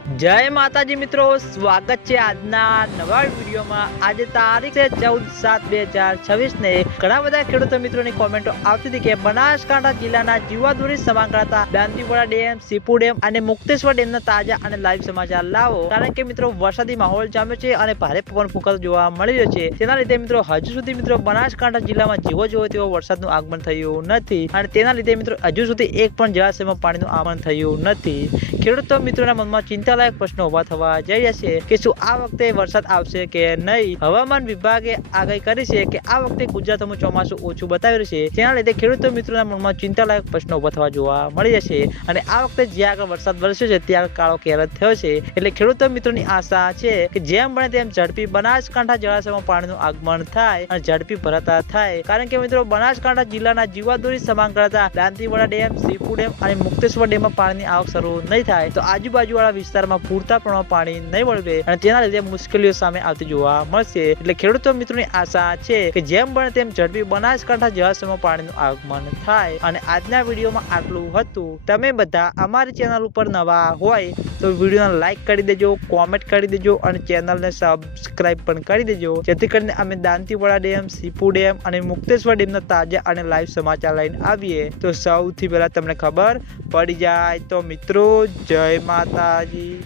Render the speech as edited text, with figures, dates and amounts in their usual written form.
જય માતાજી મિત્રો, સ્વાગત છે આજના નવા વિડીયોમાં। આજે તારીખ છે 14/7/2026 ને ઘણા બધા ખેડૂતો મિત્રોની કોમેન્ટો આવતી હતી કે બનાસકાંઠા જિલ્લાના જીવાદોરી સમાંકળાતા દાંતીવાડા ડેમ, સીપુ ડેમ અને મુક્તેશ્વર ડેમના તાજા અને લાઈવ સમાચાર લાવો, કારણ કે મિત્રો વરસાદી માહોલ જામ્યો છે અને ભારે પવન ફૂંકાતો જોવા મળી રહ્યો છે। તેના લીધે મિત્રો હજુ સુધી મિત્રો બનાસકાંઠા જિલ્લામાં જેવો જોવો તેવો વરસાદનું આગમન થયું નથી અને તેના લીધે મિત્રો હજુ સુધી એક પણ જળાશયમાં પાણીનું આગમન થયું નથી। ખેડૂતો મિત્રોના મનમાં ચિંતાલાયક પ્રશ્નો ઉભા થવા જઈ રહ્યા છે કે શું આ વખતે વરસાદ આવશે કે નહીં। હવામાન વિભાગે આગાહી કરી છે કે આ વખતે ગુજરાતમાં ચોમાસું ઓછું બતાવી રહ્યું છે, તેના લીધે ખેડૂતો મિત્રોના મનમાં ચિંતાલાયક પ્રશ્નો ઉભા થવા જોવા મળી જશે અને આ વખતે જ્યાં આગળ વરસાદ વરસ્યો છે ત્યાં કાળો કેર થયો છે। એટલે ખેડૂતો મિત્રોની આશા છે કે જેમ બને તેમ ઝડપી બનાસકાંઠા જળાશયમાં પાણીનું આગમન થાય અને ઝડપી ભરાતા થાય, કારણ કે મિત્રો બનાસકાંઠા જિલ્લાના જીવાદોરી સમાંકળાતા દાંતીવાડા ડેમ, સીપુ ડેમ અને મુક્તેશ્વર ડેમમાં પાણીની આવક શરૂ નહીં થાય તો આજુબાજુવાળા વિસ્તારમાં પૂરતા પ્રમાણમાં પાણી નહીં મળે અને તેના લીધે મુશ્કેલીઓ સામે આવતી જોવા મળશે। એટલે ખેડૂતો મિત્રોની આશા છે કે જેમ બને તેમ ઝડપી બનાસકાંઠા જળાશયમાં પાણીનું આગમન થાય। અને આજના વિડીયોમાં આટલું હતું। તમે બધા અમારી ચેનલ ઉપર નવા હોય તો વિડીયોને લાઈક કરી દેજો, કોમેન્ટ કરી દેજો અને ચેનલને સબસ્ક્રાઇબ પણ કરી દેજો, જેથી કરીને અમે દાંતીવાડા ડેમ, સીપુ ડેમ અને મુક્તેશ્વર ડેમના તાજા અને લાઈવ સમાચાર લઈને આવીએ તો સૌથી પહેલા તમને ખબર પડી જાય। તો મિત્રો જય માતાજી।